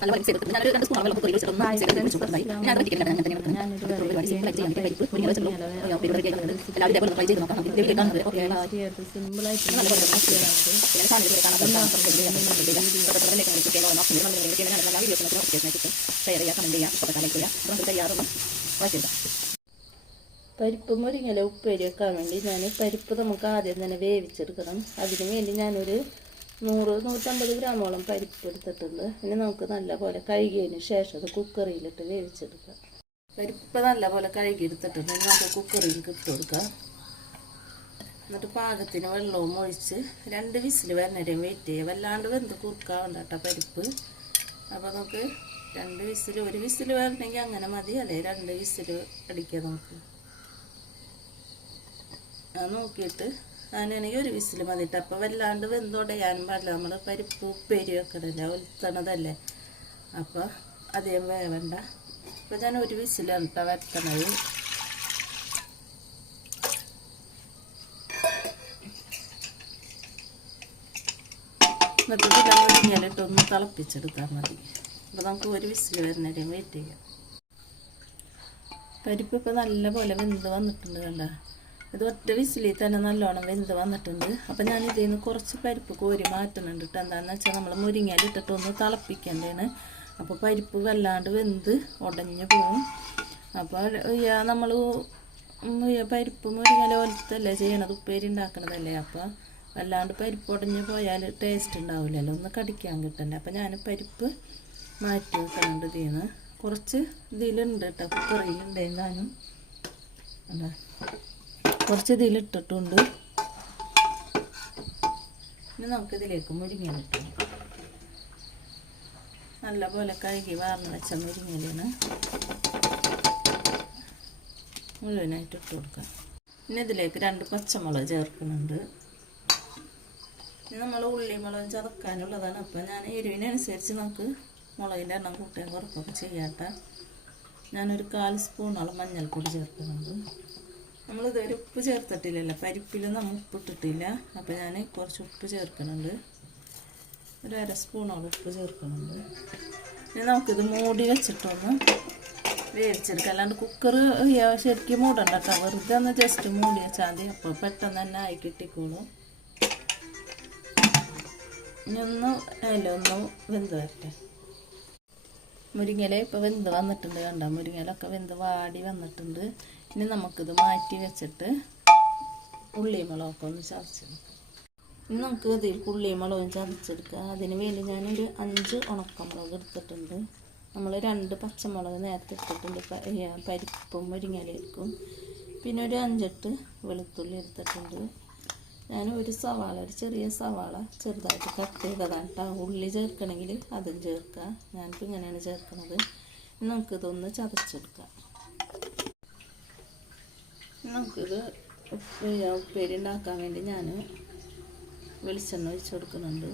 നല്ല മിക്സ് ചെയ്തിട്ട് ഞാനൊരു രണ്ട് സ്പൂൺ മിക്സ് ഞാൻ അത് പറ്റിക്കില്ല ഞാൻ തന്നെ ഞാനൊരു ഒരുപാട് സിമ്പിൾ ആയിട്ട് ചെയ്യാൻ പരിപ്പ് ആക്കുന്നുണ്ട് എല്ലാവരും ഇതേപോലെ ട്രൈ ചെയ്ത് നോക്കാം കാണുന്നത് ഓക്കെ നല്ല പോലെ പിന്നെ സാധനം കാണാൻ നോട്ടിഫിക്കേഷൻ ആയിട്ട് ഷെയർ ചെയ്യുക ചെയ്യുക ലൈക്ക് തയ്യാറൊന്നും പരിപ്പ് മുരിങ്ങല ഉപ്പേരി വെക്കാൻ വേണ്ടി ഞാൻ പരിപ്പ് നമുക്ക് ആദ്യം തന്നെ വേവിച്ചെടുക്കണം അതിന് വേണ്ടി ഞാനൊരു നൂറ് നൂറ്റമ്പത് ഗ്രാമോളം പരിപ്പ് എടുത്തിട്ടുണ്ട്. ഇനി നമുക്ക് നല്ലപോലെ കഴുകിയതിന് ശേഷം അത് കുക്കറിയിലിട്ട് വേവിച്ചെടുക്കാം പരിപ്പ് നല്ലപോലെ കഴുകി എടുത്തിട്ടുണ്ട് ഇനി നമുക്ക് കുക്കറിൽ ഇട്ട് കൊടുക്കാം. എന്നിട്ട് പാകത്തിന് വെള്ളവും ഒഴിച്ച് രണ്ട് വിസിൽ വരുന്നവരെയും വെയിറ്റ് ചെയ്യുക. വല്ലാണ്ട് വെന്ത് കുറുക്കാവണ്ട പരിപ്പ്. അപ്പോൾ നമുക്ക് രണ്ട് വിസിൽ ഒരു വിസിൽ വരണമെങ്കിൽ അങ്ങനെ മതി. അല്ലേ? രണ്ട് വിസിൽ അടിക്കുക നമുക്ക്. നോക്കിയിട്ട് അങ്ങനെയാണെങ്കിൽ ഒരു വിസിൽ മതിട്ട്. അപ്പോൾ വല്ലാണ്ട് വെന്തുടയാനും പാടില്ല നമ്മൾ പരിപ്പ് ഉപ്പേരി വെക്കണല്ലേ ഒലുത്തണതല്ലേ അപ്പോൾ അധികം വേവണ്ട. അപ്പോൾ ഞാൻ ഒരു വിസിലാണ് കേട്ടോ വരുത്തണത് എന്നിട്ട് ഇതിലെ മുരിങ്ങയിലിട്ടൊന്ന് തിളപ്പിച്ചെടുത്താൽ മതി. അപ്പോൾ നമുക്ക് ഒരു വിസിൽ വരുന്നവരെയും വെയിറ്റ് ചെയ്യാം. പരിപ്പ് ഇപ്പോൾ നല്ലപോലെ വെന്ത് വന്നിട്ടുണ്ട് കണ്ട? ഇത് ഒറ്റ വിസിലിൽ തന്നെ നല്ലോണം വെന്ത് വന്നിട്ടുണ്ട്. അപ്പം ഞാൻ ഇതിൽ നിന്ന് കുറച്ച് പരിപ്പ് കോരി മാറ്റുന്നുണ്ട് കേട്ടോ എന്താണെന്ന് വെച്ചാൽ നമ്മൾ മുരിങ്ങയിലിട്ടിട്ടൊന്ന് തിളപ്പിക്കേണ്ടതാണ് അപ്പോൾ പരിപ്പ് വല്ലാണ്ട് വെന്ത് ഉടഞ്ഞു പോവും. അപ്പോൾ നമ്മൾ പരിപ്പ് മുരിങ്ങല പോലത്തല്ലേ ചെയ്യണത്? ഉപ്പേരി ഉണ്ടാക്കണതല്ലേ അപ്പോൾ വല്ലാണ്ട് പരിപ്പ് ഉടഞ്ഞു പോയാൽ ടേസ്റ്റ് ഉണ്ടാവില്ലല്ലോ ഒന്ന് കടിക്കാൻ കിട്ടണ്ടേ. അപ്പം ഞാൻ പരിപ്പ് മാറ്റി വെക്കുന്നുണ്ട് ഇതിൽ നിന്ന് കുറച്ച് ഇതിലുണ്ട് കേട്ടോ കുക്കറിയിലുണ്ട് ഞാനും. അതാ. കുറച്ച് ഇതിലിട്ടിട്ടുണ്ട് ഇനി നമുക്കിതിലേക്ക് മുരിങ്ങയിലിട്ട് നല്ലപോലെ കഴുകി വാർന്ന് വെച്ച മുരിങ്ങയിലാണ് മുഴുവനായിട്ട് ഇട്ട് കൊടുക്കാം ഇനി ഇതിലേക്ക് രണ്ട് പച്ചമുളക് ചേർക്കുന്നുണ്ട്. നമ്മൾ ഉള്ളി മുളകും ചതക്കാനുള്ളതാണ്. അപ്പോൾ ഞാൻ എരിവിനനുസരിച്ച് നമുക്ക് മുളകിന്റെ എണ്ണം കൂട്ടുകയും കുറക്കൊക്കെ ചെയ്യാട്ടെ ഞാനൊരു കാൽ സ്പൂണോളം മഞ്ഞൾപ്പൊടി ചേർക്കുന്നുണ്ട്. നമ്മളിതുവരെ ഉപ്പ് ചേർത്തിട്ടില്ലല്ലോ. പരിപ്പിലൊന്നും നമ്മൾ ഉപ്പിട്ടിട്ടില്ല. അപ്പോൾ ഞാൻ കുറച്ച് ഉപ്പ് ചേർക്കുന്നുണ്ട് ഒരു അര സ്പൂണോളം ഉപ്പ് ചേർക്കുന്നുണ്ട് ഇനി നമുക്കിത് മൂടി വെച്ചിട്ടൊന്ന് വേവിച്ചെടുക്കാം. അല്ലാണ്ട് കുക്കർ ശരിക്കും മൂടണ്ട കേട്ടോ വെറുതെ ഒന്ന് ജസ്റ്റ് മൂടി വെച്ചാൽ മതി. അപ്പോൾ പെട്ടെന്ന് തന്നെ ആയി കിട്ടിക്കോളും. ഇനി ഒന്ന് അതിലൊന്ന് വെന്ത് വരട്ടെ. മുരിങ്ങല ഇപ്പോൾ വെന്ത് വന്നിട്ടുണ്ട് കണ്ട? മുരിങ്ങലൊക്കെ വെന്ത് വാടി വന്നിട്ടുണ്ട്. ഇനി നമുക്കിത് മാറ്റി വെച്ചിട്ട് ഉള്ളിമുളകൊക്കെ ഒന്ന് ചതച്ചെടുക്കാം. ഇനി നമുക്ക് ഇതിൽ ഉള്ളിമുളകും ചതച്ചെടുക്കുക അതിന് വേണ്ടി ഞാനൊരു അഞ്ച് ഉണക്കമുളക് എടുത്തിട്ടുണ്ട്. നമ്മൾ രണ്ട് പച്ചമുളക് നേരത്തെ ഇട്ടിട്ടുണ്ട്. പരിപ്പും മുരിങ്ങയിലേക്കും പിന്നെ ഒരു അഞ്ചെട്ട് വെളുത്തുള്ളി എടുത്തിട്ടുണ്ട്. ഞാൻ ഒരു സവാള ഒരു ചെറിയ സവാള ചെറുതായിട്ട് കട്ട് ചെയ്തതാണ് കേട്ടോ ഉള്ളി ചേർക്കണമെങ്കിൽ അതും ചേർക്കുക ഞാനിപ്പോൾ ഇങ്ങനെയാണ് ചേർക്കുന്നത്. നമുക്കിതൊന്ന് ചതച്ചെടുക്കാം. നമുക്കിത് ഉപ്പ് ഉപ്പേരി ഉണ്ടാക്കാൻ വേണ്ടി ഞാൻ വെളിച്ചെണ്ണ ഒഴിച്ച് കൊടുക്കുന്നുണ്ട്.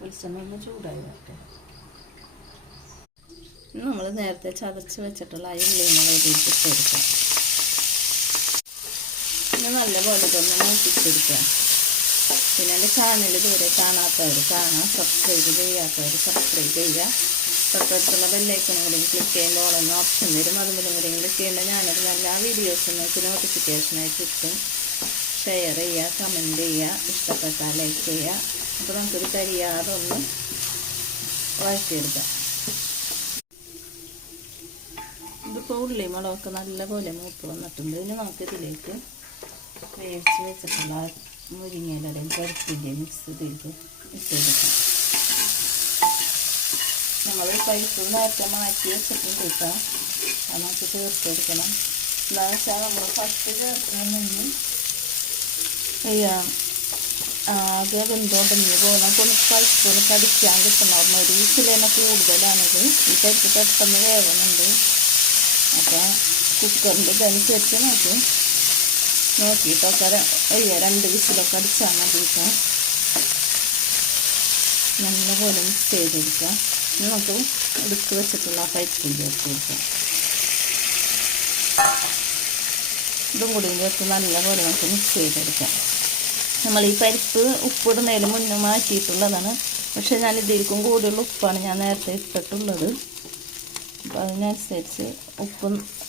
വെളിച്ചെണ്ണ ഒന്ന് ചൂടായി വരട്ടെ. നമ്മൾ നേരത്തെ ചതച്ച് വെച്ചിട്ടുള്ള ആ ഉള്ളി നമ്മൾ ഇതിലേക്ക് ഇട്ട് കൊടുക്കാം പിന്നെ നല്ലപോലെ തന്നെ നോക്കിച്ചെടുക്കുക പിന്നെ എന്റെ ചാനൽ ദൂരെ കാണാത്തവർ കാണാം. സബ്സ്ക്രൈബ് ചെയ്യാത്തവർ സബ്സ്ക്രൈബ് ചെയ്യുക. തൊട്ടടുത്തുള്ള ബെല്ലൈക്കനും കൂടി ക്ലിക്ക് ചെയ്യുമ്പോൾ ഓളൊന്ന് ഓപ്ഷൻ വരും. അതുപോലെ കൂടി ക്ലിക്ക് ചെയ്യുമ്പോൾ ഞാനത് എല്ലാ വീഡിയോസും നിങ്ങൾക്ക് നോട്ടിഫിക്കേഷനായി കിട്ടും. ഷെയർ ചെയ്യുക കമന്റ് ചെയ്യുക ഇഷ്ടപ്പെട്ടാൽ ലൈക്ക് ചെയ്യുക. അപ്പോൾ നമുക്കൊരു കരിയാതൊന്ന് വഴറ്റിയെടുക്കാം ഇതിപ്പോൾ ഉള്ളി മുളകൊക്കെ നല്ലപോലെ മൂപ്പ് വന്നിട്ടുണ്ട്. ഇനി നമുക്ക് ഇതിലേക്ക് വേവിച്ച് വെച്ചിട്ടുള്ള മുരിങ്ങയിലടയും പരിപ്പിന്റെ മിക്സ് ഇതിലേക്ക് ഇട്ട് നമ്മൾ പരിപ്പ് നേരത്തെ മാറ്റി വെച്ചിട്ടുണ്ട് കേട്ടോ അത് നമുക്ക് ചേർത്ത് കൊടുക്കണം എന്താണെന്ന് വെച്ചാൽ നമ്മൾ ഫസ്റ്റ് ചേർക്കണമെങ്കിൽ ആകെ വെന്തോണ്ടഞ്ഞ് പോകണം കൊണ്ട് പൈസ കടിക്കാൻ കിട്ടണം. ഒരു വീട്ടിലേനെ കൂടുതലാണിത്. ഈ പരിപ്പ് പെട്ടെന്ന് വേവുന്നുണ്ട് അപ്പോൾ കുക്കറിന്റെ ഇതനുസരിച്ച് നമുക്ക് നോക്കിയിട്ടൊക്കെ അയ്യോ രണ്ട് വിസിലൊക്കെ അടിച്ചാൽ മതി കേട്ടോ നല്ലപോലെ മിക്സ് ചെയ്തെടുക്കാം. ഇനി എടുത്ത് വെച്ചിട്ടുള്ള ആ പരിപ്പും ചേർത്ത് കൊടുക്കാം. ഇതും കൂടി ചേർത്ത് നല്ലപോലെ നമുക്ക് മിക്സ് ചെയ്തെടുക്കാം. നമ്മൾ ഈ പരിപ്പ് ഉപ്പിടുന്നതിന് മുന്നേ മാറ്റിയിട്ടുള്ളതാണ്. പക്ഷേ ഞാൻ ഇതിലേക്കും കൂടുതലുള്ള ഉപ്പാണ് ഞാൻ നേരത്തെ ഇട്ടിട്ടുള്ളത്. അപ്പോൾ അതിനനുസരിച്ച് ഉപ്പ്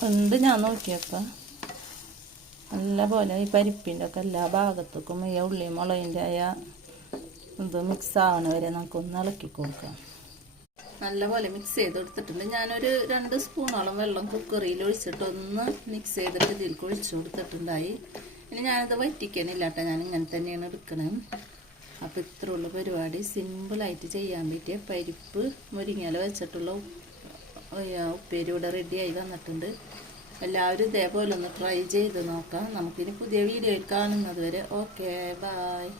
ഉണ്ട് ഞാൻ നോക്കിയപ്പോൾ നല്ലപോലെ ഈ പരിപ്പിന്റെ ഒക്കെ എല്ലാ ഭാഗത്തേക്കും ഈ ഉള്ളി മുളകിന്റെ ആയ ഇത് മിക്സ് ആവണ വരെ നമുക്കൊന്ന് ഇളക്കി കൊടുക്കാം. നല്ല പോലെ മിക്സ് ചെയ്ത് കൊടുത്തിട്ടുണ്ട്. ഞാനൊരു രണ്ട് സ്പൂണോളം വെള്ളം കുക്കറിയിൽ ഒഴിച്ചിട്ട് ഒന്ന് മിക്സ് ചെയ്തിട്ട് ഇതിലേക്ക് ഒഴിച്ചു കൊടുത്തിട്ടുണ്ടായി. ഇനി ഞാനത് വറ്റിക്കണില്ല കേട്ടോ. ഞാൻ ഇങ്ങനെ തന്നെയാണ് എടുക്കണത് അപ്പോൾ ഇത്രയുള്ള പരിപാടി സിമ്പിളായിട്ട് ചെയ്യാൻ പറ്റിയ പരിപ്പ് മുരിങ്ങയില വെച്ചിട്ടുള്ള ഉപ്പ് ഉപ്പേരി ഇവിടെ റെഡിയായി വന്നിട്ടുണ്ട്. എല്ലാവരും ഇതേപോലെ ഒന്ന് ട്രൈ ചെയ്ത് നോക്കാം. നമുക്കിനി പുതിയ വീഡിയോയിൽ കാണുന്നത് വരെ. Okay bye